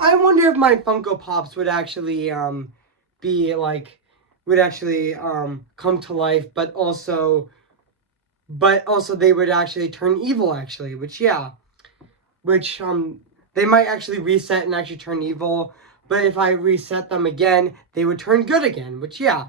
I wonder if my Funko Pops would actually be like would actually come to life, but also they would actually turn evil actually, which yeah, which they might actually reset and actually turn evil, but if I reset them again, they would turn good again, which yeah,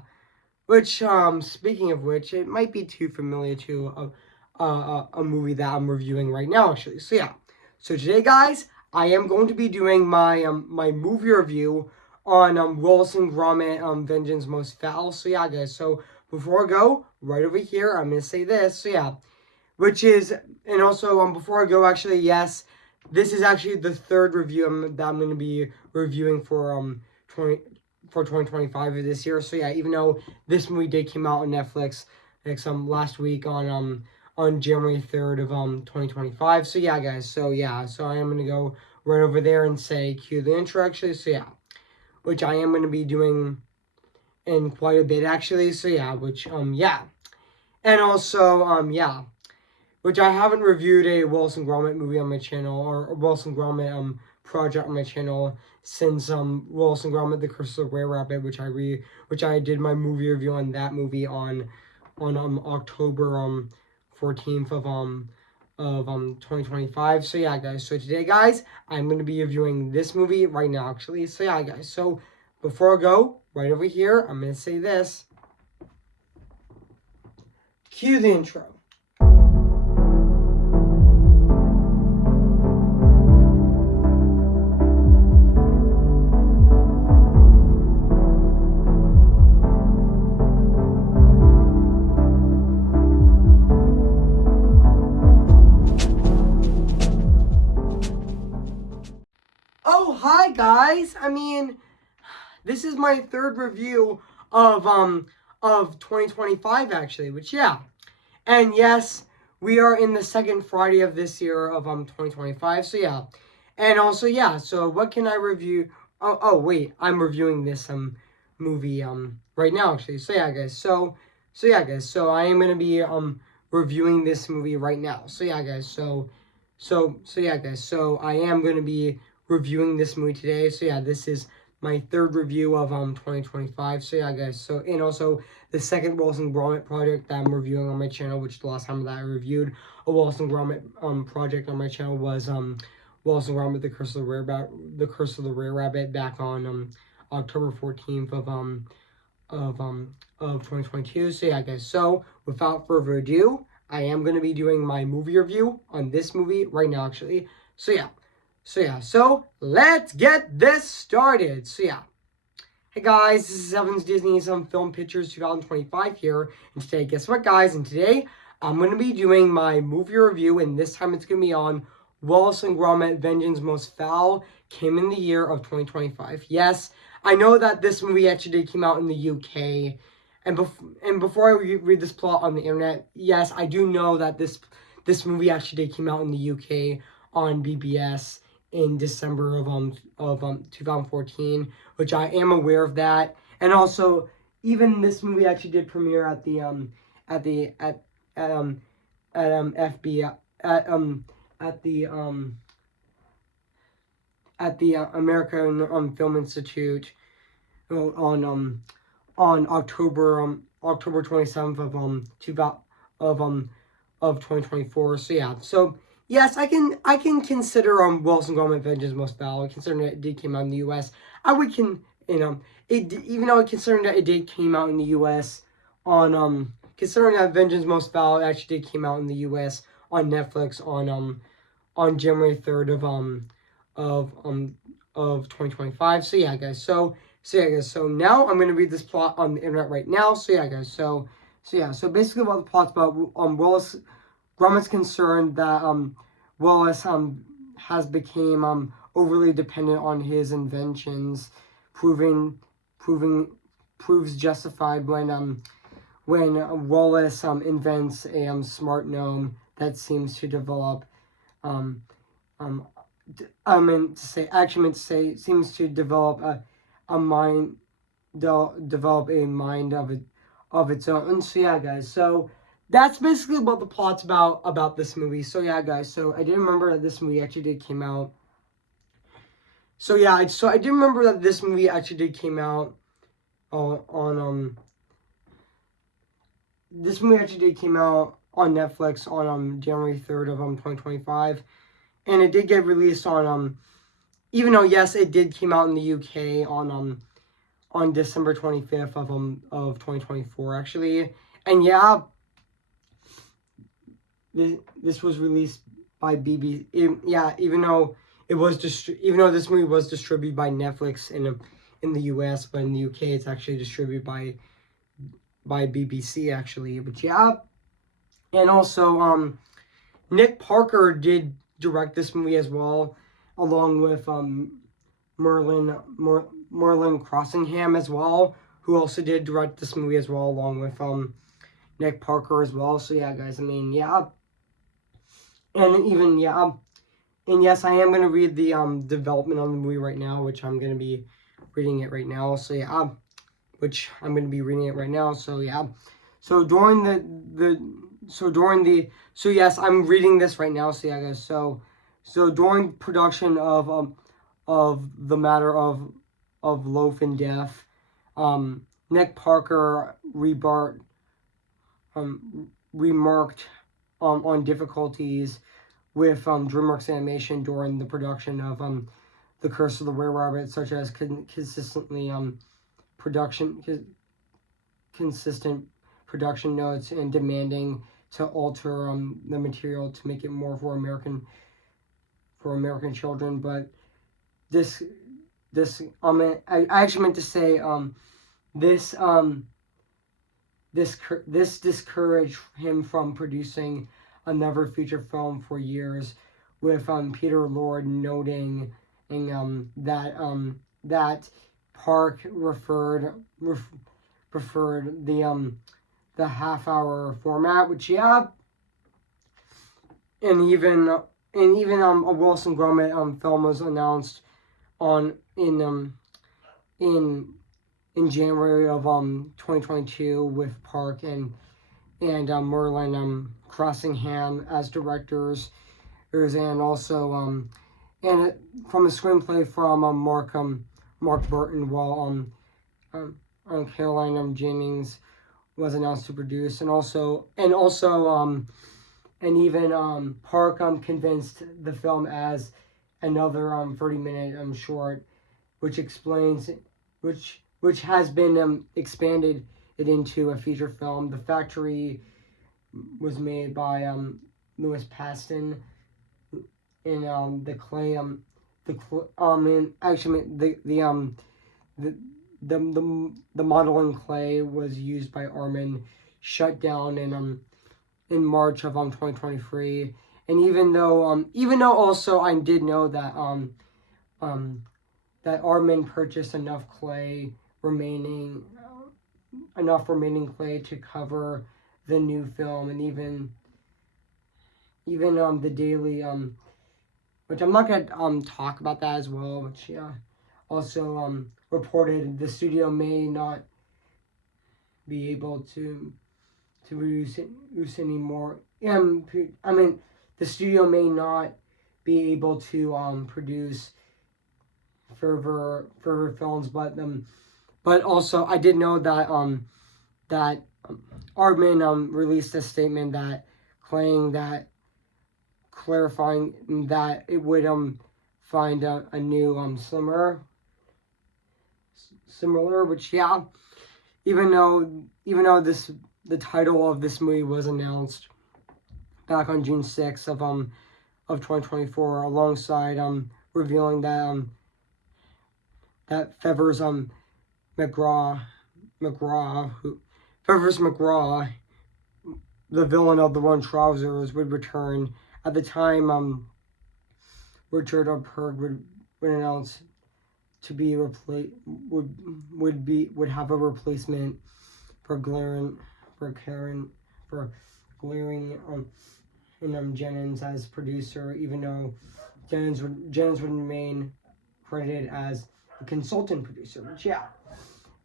which speaking of which, it might be too familiar to a movie that I'm reviewing right now actually. So yeah. So today guys, I am going to be doing my movie review on Wallace and Gromit Vengeance Most Fowl. So yeah guys, so before I go, right over here, I'm gonna say this. So yeah, which is, and also before I go, actually, yes, this is actually the third review that I'm going to be reviewing for 20 for 2025 of this year. So yeah, even though this movie did came out on Netflix like some last week on January 3rd of 2025. So yeah guys, so yeah, so I am going to go right over there and say cue the intro actually. So yeah, which I am going to be doing in quite a bit actually. So yeah, which yeah. And also yeah, which I haven't reviewed a Wallace and Gromit movie on my channel, or a Wallace and Gromit project on my channel since Wallace and Gromit: The Curse of the Were Rabbit, which I did my movie review on that movie on October 14th of 2025. So yeah guys, so today guys, I'm gonna be reviewing this movie right now actually. So yeah guys, so before I go, right over here, I'm gonna say this. Cue the intro. Oh, hi guys. I mean, this is my third review of 2025 actually, which yeah. And yes, we are in the second Friday of this year of 2025. So yeah. And also yeah, so what can I review? Oh wait, I'm reviewing this movie right now actually. So yeah, guys. So yeah, guys. So I am going to be reviewing this movie right now. So yeah, guys. So yeah, guys. So I am going to be reviewing this movie today. So yeah, this is my third review of 2025. So yeah, guys. So and also the second Wallace and Gromit project that I'm reviewing on my channel, which the last time that I reviewed a Wallace and Gromit project on my channel was Wallace and Gromit: The Curse of the Rare Rabbit back on October 14th of 2022. So yeah, guys. So without further ado, I am going to be doing my movie review on this movie right now, actually. So yeah. So let's get this started. So yeah. Hey guys, this is Evan's Disney Some Film Pictures 2025 here. And today, guess what guys? And today, I'm going to be doing my movie review. And this time it's going to be on Wallace and Gromit: Vengeance Most Fowl. Came in the year of 2025. Yes, I know that this movie actually came out in the UK. And before I read this plot on the internet, yes, I do know that this movie actually came out in the UK on BBS in December of 2014, which I am aware of that. And also, even this movie actually did premiere at the at the at FBI at the American Film Institute on October 27th of 2024. So yeah, so yes, I can consider Wallace and Gromit: Vengeance Most Foul, considering that it did came out in the U.S. I would it, even though considering that it did came out in the U.S. on considering that Vengeance Most Foul actually did came out in the U.S. on Netflix on January 3rd of 2025. So yeah, guys. So yeah, guys. So now I'm gonna read this plot on the internet right now. So yeah, guys. So yeah. So basically, what the plot's about, Wallace Gromit's concerned that Wallace has became overly dependent on his inventions, proving proving proves justified when Wallace invents a smart gnome that seems to develop um um I meant to say actually meant to say seems to develop a mind develop a mind of its own. So yeah, guys. So that's basically what the plot's about this movie. So yeah, guys. So I did remember that this movie actually did came out. So yeah, so I do remember that this movie actually did came out on this movie actually did came out on Netflix on January 3rd of 2025, and it did get released on even though yes it did came out in the UK on December 25th of 2024 actually, and yeah, this was released by BBC. Yeah, even though even though this movie was distributed by Netflix in the US, but in the UK it's actually distributed by BBC actually. But yeah, and also Nick Parker did direct this movie as well, along with Merlin Crossingham as well, who also did direct this movie as well, along with Nick Parker as well. So yeah, guys, I mean, yeah, and even yeah, and yes, I am gonna read the development on the movie right now, which I'm gonna be reading it right now. So yeah, which I'm gonna be reading it right now. So yeah, so so yes, I'm reading this right now. So yeah, guys, so during production of the matter of Loaf and Death, Nick Parker remarked on difficulties with DreamWorks Animation during the production of The Curse of the Were Rabbit, such as consistent production notes and demanding to alter the material to make it more for American children. But this I actually meant to say this this discouraged him from producing another feature film for years, with Peter Lord noting that Park preferred the half-hour format, which yeah, and even a Wallace and Gromit film was announced in January of 2022 with Park and Merlin Crossingham as directors, and also and from a screenplay from Mark Burton, while Caroline Jennings was announced to produce, and even Park convinced the film as another 30-minute short, which explains which has been expanded it into a feature film. The Factory was made by Louis Paston, and the clay and actually the modeling clay was used by Aardman, shut down in March of 2023. And even though also I did know that that Aardman purchased enough remaining clay to cover the new film, and even the Daily, which I'm not gonna talk about that as well, which yeah, also reported the studio may not be able to produce any more. I mean, the studio may not be able to produce further films, but also I did know that that Aardman released a statement that clarifying that it would find a new similar, which yeah, even though the title of this movie was announced back on June 6th of 2024, alongside revealing that that Fevers McGraw, the villain of the One Trousers, would return. At the time, Richard Berg would announce to be would have a replacement for Glaring and Jennings as producer, even though Jennings would remain credited as a consultant producer. Which yeah,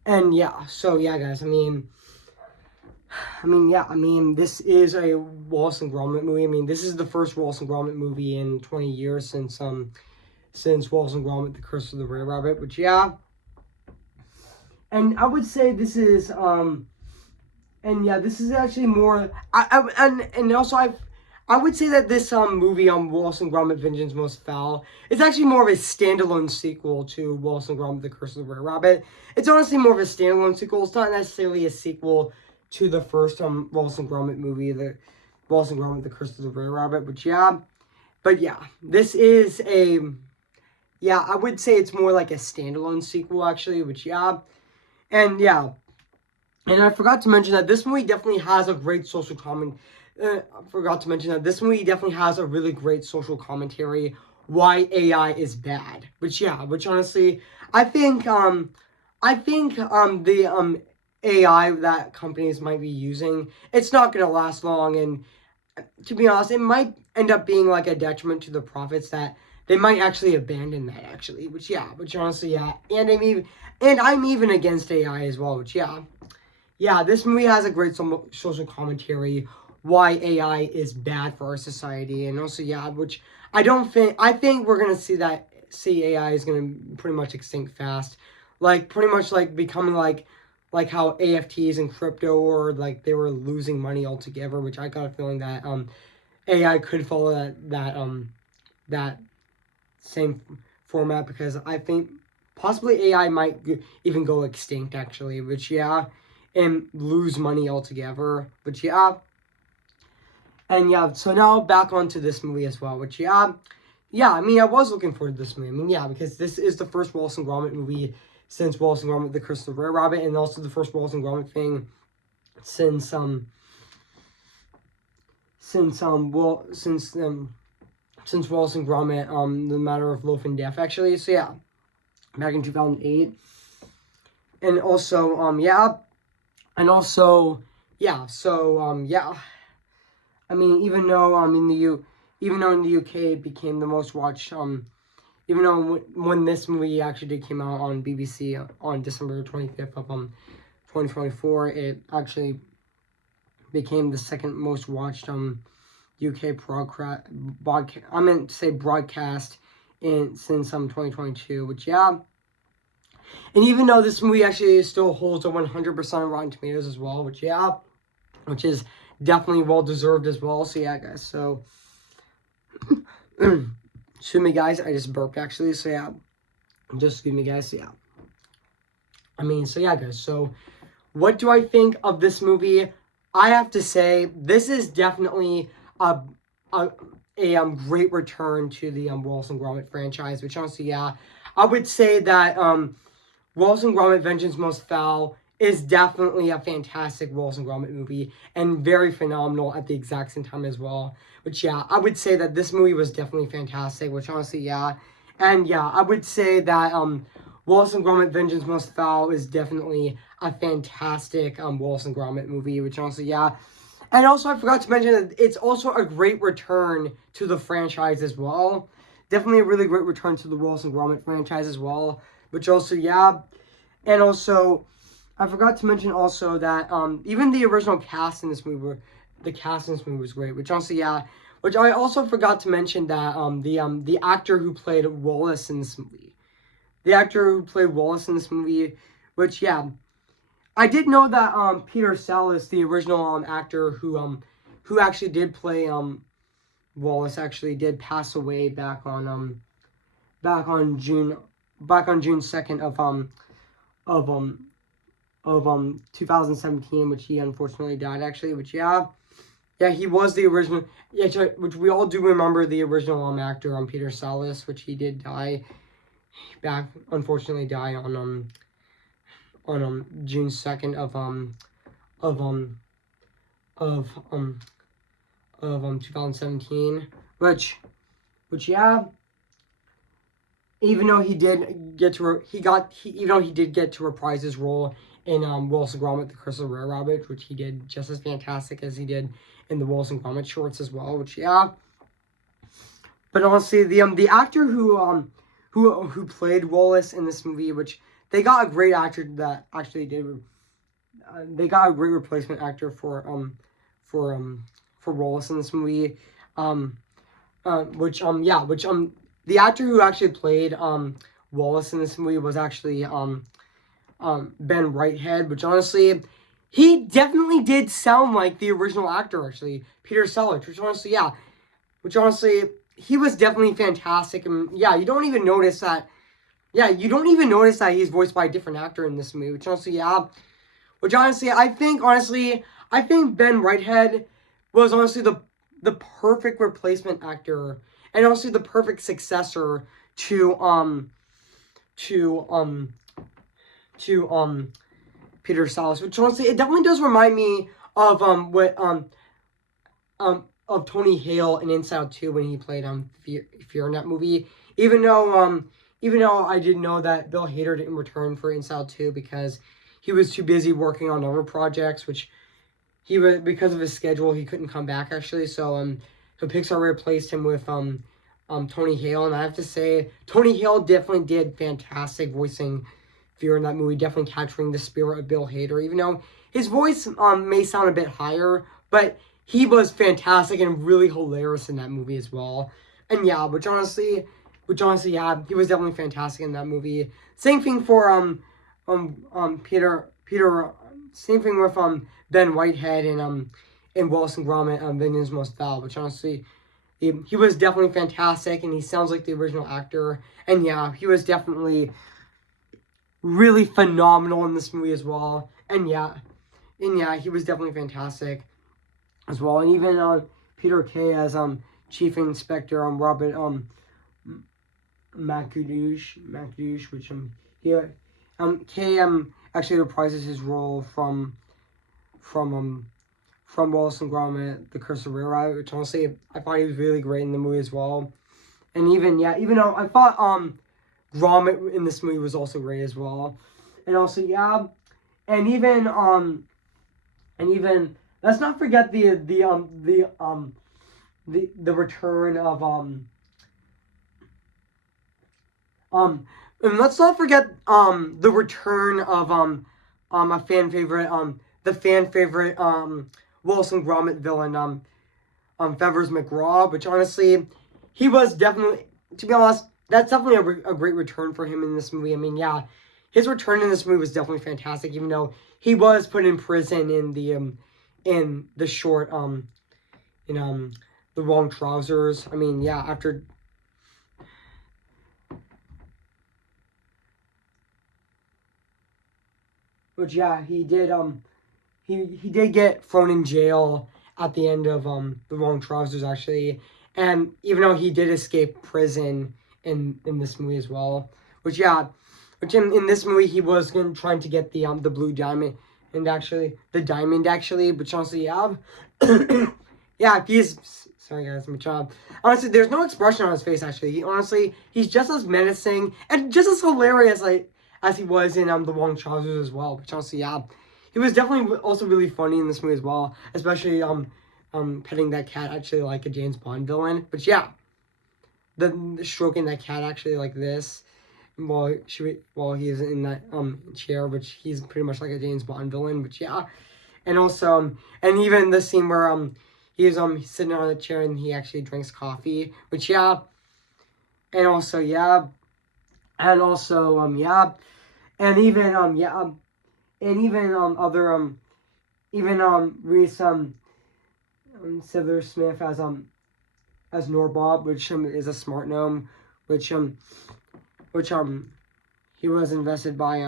and yeah, so yeah, guys, I mean, this is a Wallace and Gromit movie. I mean, this is the first Wallace and Gromit movie in 20 years since since Wallace and Gromit: The Curse of the Brer Rabbit, which yeah. And I would say this is and yeah, this is actually more. And also I would say that this movie Wallace and Gromit: Vengeance Most Foul is actually more of a standalone sequel to Wallace and Gromit: The Curse of the Brer Rabbit. It's honestly more of a standalone sequel. It's not necessarily a sequel to the first Wallace and Gromit movie, the Wallace and Gromit: The Curse of the Brer Rabbit. But yeah, this is a I would say it's more like a standalone sequel actually. Which yeah, and yeah. And I forgot to mention that this movie definitely has a great social comment. I forgot to mention that this movie definitely has a really great social commentary. Why AI is bad, which honestly, I think the AI that companies might be using, it's not gonna last long, and to be honest, it might end up being like a detriment to the profits that they might actually abandon that actually. Which honestly and I'm even against AI as well. Which yeah, this movie has a great social commentary, why AI is bad for our society, and also, which I think we're going to see AI is going to pretty much extinct fast. Like, pretty much like becoming like how AFTs and crypto or like they were losing money altogether, which I got a feeling that AI could follow that same format, because I think possibly AI might even go extinct actually, which and lose money altogether. But and so now back onto this movie as well, which I mean, I was looking forward to this movie. I mean, because this is the first Wallace and Gromit movie since Wallace and Gromit: The Curse of the Brer Rabbit, and also the first Wallace and Gromit thing since Wallace and Gromit, The Matter of Loaf and Death, actually. So yeah, back in 2008, and also and also I mean, even though in the UK it became the most watched, even though when this movie actually did came out on BBC on December 25th of 2024, it actually became the second most watched UK broadcast since 2022, which and even though this movie actually still holds a 100% Rotten Tomatoes as well, which is definitely well deserved as well. So yeah, guys. So excuse me, guys. I just burped actually. So yeah, just excuse me, guys. So yeah. I mean, so yeah, guys. So what do I think of this movie? I have to say this is definitely a great return to the Wallace and Gromit franchise. Which honestly, I would say that Wallace and Gromit: Vengeance Most Foul is definitely a fantastic Wallace and Gromit movie, and very phenomenal at the exact same time as well. Which I would say that this movie was definitely fantastic, which honestly, and I would say that Wallace and Gromit: Vengeance Most Foul is definitely a fantastic Wallace and Gromit movie, which honestly, and also I forgot to mention that it's also a great return to the franchise as well. Definitely a really great return to the Wallace and Gromit franchise as well, which also, and also, I forgot to mention also that even the original cast in this movie, was great. Which also, which I also forgot to mention that the actor who played Wallace in this movie, which I did know that Peter Sallis, the original actor who actually did play Wallace, actually did pass away back on June 2nd of 2017, which he unfortunately died actually. Which he was the original, which we all do remember the original actor Peter Sallis, which he did die unfortunately die on June 2nd of 2017, which even though he did get to reprise his role in Wallace and Gromit: The Curse of the Brer Rabbit, which he did just as fantastic as he did in the Wallace and Gromit shorts as well. Which but honestly, the actor who played Wallace in this movie, which they got a great actor that actually did. They got a great replacement actor for Wallace in this movie. Which the actor who actually played Wallace in this movie was actually Ben Whitehead, which honestly, he definitely did sound like the original actor, actually, Peter Sellers, which honestly, he was definitely fantastic. And yeah, you don't even notice that. Yeah, you don't even notice that he's voiced by a different actor in this movie, I think Ben Whitehead was honestly the perfect replacement actor, and also the perfect successor to to um Peter Sellers, which honestly, it definitely does remind me of of Tony Hale in Inside Out 2 when he played Fear in that movie. Even though I didn't know that Bill Hader didn't return for Inside Out 2 because he was too busy working on other projects, which he was, because of his schedule, he couldn't come back actually. So Pixar replaced him with Tony Hale, and I have to say Tony Hale definitely did fantastic voicing Fear in that movie, definitely capturing the spirit of Bill Hader, even though his voice may sound a bit higher, but he was fantastic and really hilarious in that movie as well. And yeah, which honestly, yeah, he was definitely fantastic in that movie. Same thing for Peter. Same thing with Ben Whitehead and Wallace and Gromit Vinny's Most Fowl, which honestly, he was definitely fantastic, and he sounds like the original actor. And yeah, he was definitely really phenomenal in this movie as well. And yeah, he was definitely fantastic as well. And even Peter Kay as Chief Inspector Robert McAdoosh, which he Kay actually reprises his role from Wallace and Gromit, The Curse of Rare Eye, which honestly I thought he was really great in the movie as well. And even though I thought Gromit in this movie was also great as well. And also and even let's not forget the return of and let's not forget the return of a fan favorite the fan favorite Wallace and Gromit villain Fevers McGraw, which honestly he was definitely, to be honest, that's definitely a great return for him in this movie. I mean, yeah, his return in this movie was definitely fantastic, even though he was put in prison in the short in The Wrong Trousers. I mean, yeah, after which yeah, he did get thrown in jail at the end of The Wrong Trousers actually. And even though he did escape prison in this movie as well, which in this movie he was trying to get the blue diamond and the diamond actually, which honestly yeah, he's sorry guys, my child. Honestly, there's no expression on his face actually. He's just as menacing and just as hilarious as he was in The Wrong Trousers as well. Which honestly, yeah, he was definitely also really funny in this movie as well, especially petting that cat actually like a James Bond villain. But yeah, the stroking that cat actually like this while he's in that chair, which he's pretty much like a James Bond villain. But yeah, and also and even the scene where he's sitting on the chair and he actually drinks coffee, which yeah, and also yeah, and also and even and even other even Reese Siddler Smith as Norbob, which is a smart gnome, which he was invented by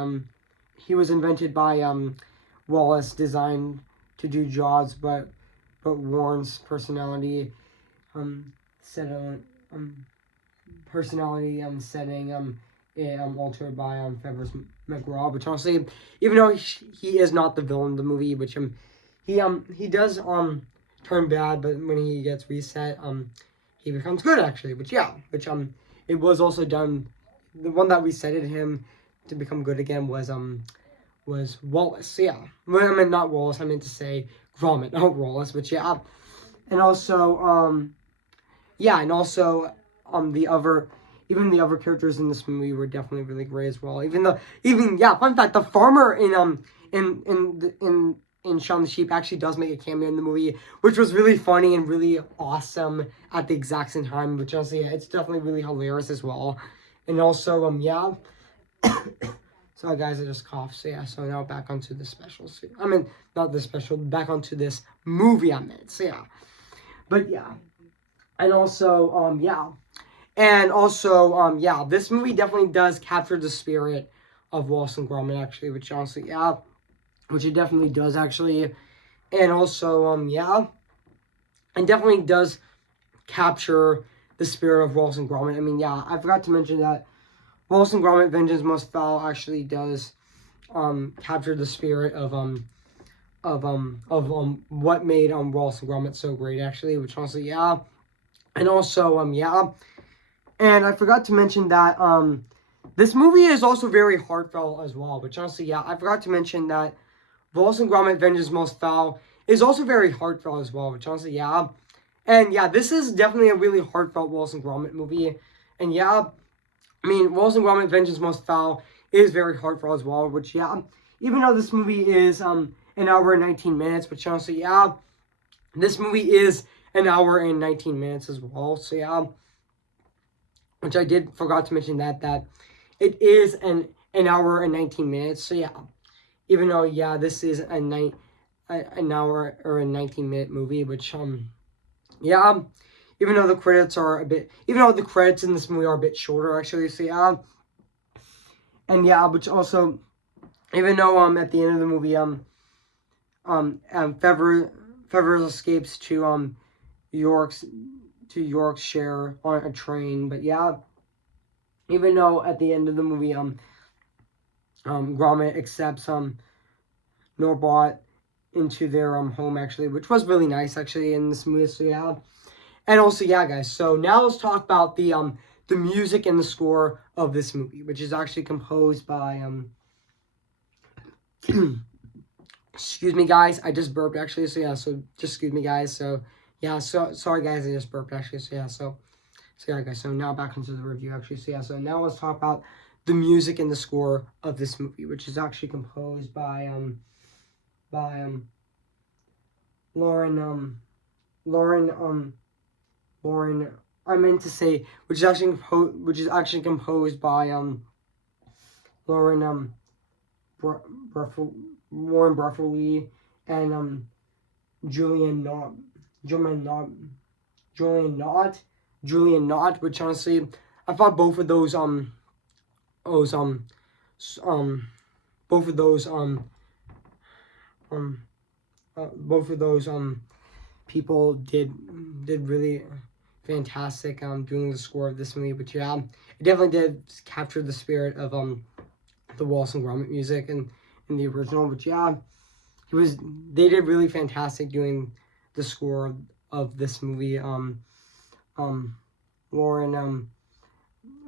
Wallace, designed to do jobs, but Warren's personality setting altered by Fevers McGraw, which honestly, even though he is not the villain of the movie, which he does turn bad, but when he gets reset, he becomes good actually. Which it was also done. The one that resetted him to become good again was Wallace. So, yeah, I mean not Wallace. I meant to say Gromit, not Wallace. But yeah, and also the other characters in this movie were definitely really great as well. Fun fact, the farmer in and Shaun the Sheep actually does make a cameo in the movie, which was really funny and really awesome at the exact same time. Which honestly, it's definitely really hilarious as well. And also, yeah. Sorry guys, I just coughed. So yeah, so now back onto the special. So, I mean, not the special, back onto this movie I meant. So yeah. But yeah. And also, yeah. And also, yeah, this movie definitely does capture the spirit of Wallace and Gromit, actually, which honestly, yeah, which it definitely does, actually. And also, yeah, and definitely does capture the spirit of Wallace and Gromit. I mean, yeah, I forgot to mention that Wallace and Gromit Vengeance Must Fowl actually does capture the spirit of what made Wallace and Gromit so great, actually, which honestly, yeah. And also, yeah. And I forgot to mention that this movie is also very heartfelt as well, which honestly, yeah, I forgot to mention that Wallace and Gromit Vengeance Most Foul is also very heartfelt as well, which honestly, yeah. And yeah, this is definitely a really heartfelt Wallace and Gromit movie. And yeah, I mean, Wallace and Gromit Vengeance Most Foul is very heartfelt as well, which yeah, even though this movie is an hour and 19 minutes, which honestly, yeah, this movie is an hour and 19 minutes as well. So yeah, which I did forgot to mention that it is an hour and 19 minutes. So yeah, even though yeah, this is an hour or a 19-minute movie, which yeah, even though the credits are a bit, even though the credits in this movie are a bit shorter, actually. So yeah, and yeah, which also, even though at the end of the movie Fevers escapes to Yorkshire on a train, but yeah, even though at the end of the movie Gromit accepts Norbot into their home, actually, which was really nice, actually, in this movie. So yeah, and also yeah, guys, so now let's talk about the music and the score of this movie, which is actually composed by excuse me guys, I just burped, actually. So yeah, so just excuse me guys. So yeah, so sorry guys, I just burped, actually. So yeah, so yeah, guys, so now back into the review, actually. So yeah, so now let's talk about the music and the score of this movie, which is actually composed by Lauren, I meant to say, which is actually composed by Lauren Warren Breffley and Julian Knott, which honestly, I thought both of those both of those both of those people did really fantastic doing the score of this movie. But yeah, it definitely did capture the spirit of the Wallace and Gromit music and in the original. But yeah, they did really fantastic doing the score of this movie. Lauren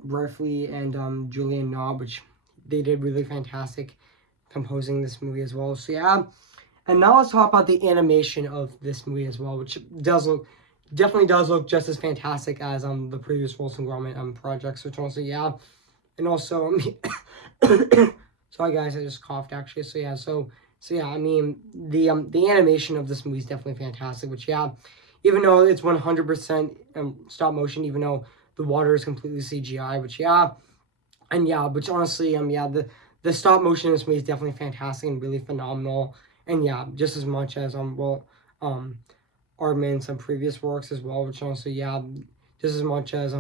Breffley and Julian Knob, which they did really fantastic composing this movie as well. So yeah, and now let's talk about the animation of this movie as well, which definitely does look just as fantastic as the previous Wallace and Gromit projects, which also yeah, and also sorry guys, I just coughed, actually. So yeah, so yeah, I mean the animation of this movie is definitely fantastic, which yeah, even though it's 100% stop motion, even though the water is completely CGI, which yeah, and yeah, which honestly yeah, the stop motion in this movie is definitely fantastic and really phenomenal. And yeah, just as much as aardman some previous works as well, which also yeah, just as much as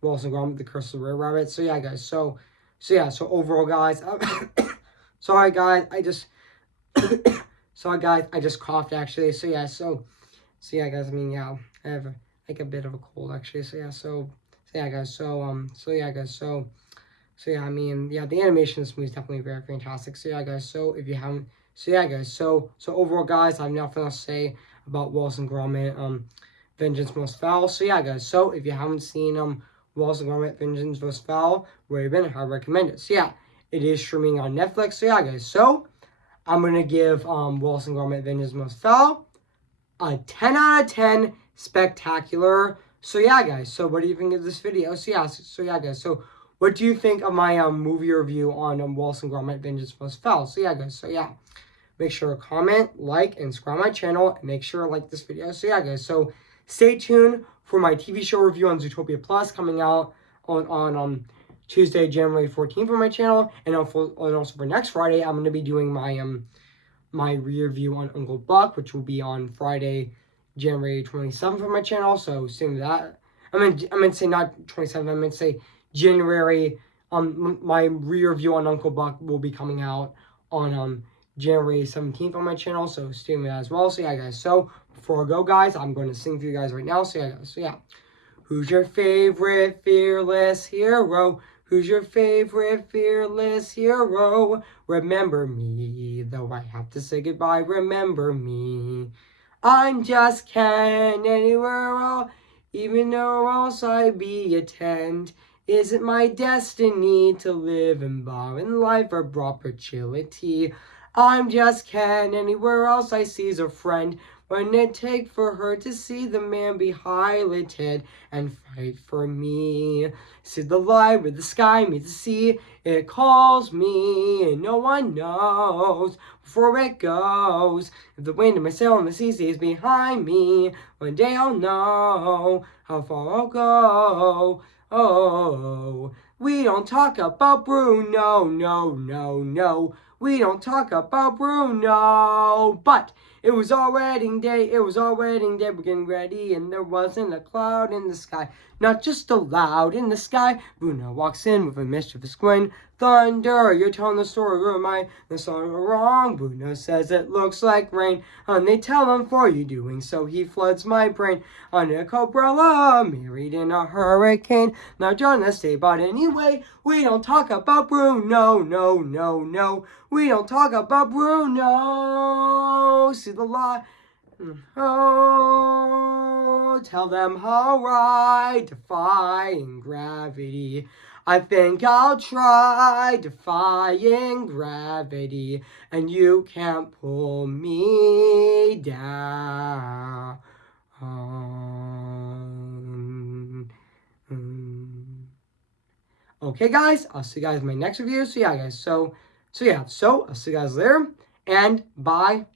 Wallace and Gromit: The Curse of the Red Rabbit. So yeah, guys, so yeah, so overall, guys, sorry guys, I just coughed, actually. So yeah, so yeah, guys, I mean yeah, I have like a bit of a cold, actually. So yeah, so yeah, guys, so yeah, guys, so yeah, I mean yeah, the animation of this movie is definitely very fantastic. So yeah, guys, so if you haven't. So yeah, guys, so overall, guys, I have nothing else to say about Wallace and Gromit, Vengeance Most Foul. So yeah, guys, so if you haven't seen Wallace and Gromit, Vengeance Most Foul, where you've been, I recommend it. So yeah, it is streaming on Netflix. So yeah, guys, so I'm gonna give Wallace and Gromit, Vengeance Most Foul a 10 out of 10 spectacular. So yeah, guys, so what do you think of this video? So yeah, guys, so what do you think of my movie review on Wallace and Gromit, Vengeance Most Foul? So yeah, guys, so yeah. Make sure to comment, like, and subscribe my channel, and make sure to like this video. So yeah, guys, so stay tuned for my TV show review on Zootopia Plus coming out on Tuesday, January 14th for my channel, and also for next Friday, I'm gonna be doing my review on Uncle Buck, which will be on Friday, January 27th for my channel. So stay tuned to that. I meant to say not 27th. I meant to say January. My review on Uncle Buck will be coming out on January 17th on my channel. So stay tuned to that as well. So yeah, guys. So before I go, guys, I'm going to sing for you guys right now. So yeah, guys. So yeah. Who's your favorite fearless hero? Who's your favorite fearless hero? Remember me, though I have to say goodbye. Remember me. I'm just Ken, anywhere else, even though else I be attend. Is it my destiny to live and bow in life or brought fertility? I'm just Ken, anywhere else I see's a friend. Wouldn't it take for her to see the man be highlighted and fight for me? See the light where the sky meets the sea, it calls me, and no one knows before it goes. If the wind in my sail and the sea stays behind me, one day I'll know how far I'll go. Oh, we don't talk about Bruno, no. We don't talk about Bruno, but it was our wedding day, we're getting ready, and there wasn't a cloud in the sky, not just a loud in the sky. Bruno walks in with a mischievous grin. Thunder, you're telling the story, or am I the song wrong? Bruno says it looks like rain, and they tell him for you doing so, he floods my brain. On a cobra, married in a hurricane. Now join us, stay, but anyway, we don't talk about Bruno, no. We don't talk about Bruno. See the light. Oh, tell them how I defying gravity. I think I'll try defying gravity, and you can't pull me down. Okay, guys, I'll see you guys in my next review. So yeah, guys, so I'll see you guys later, and bye.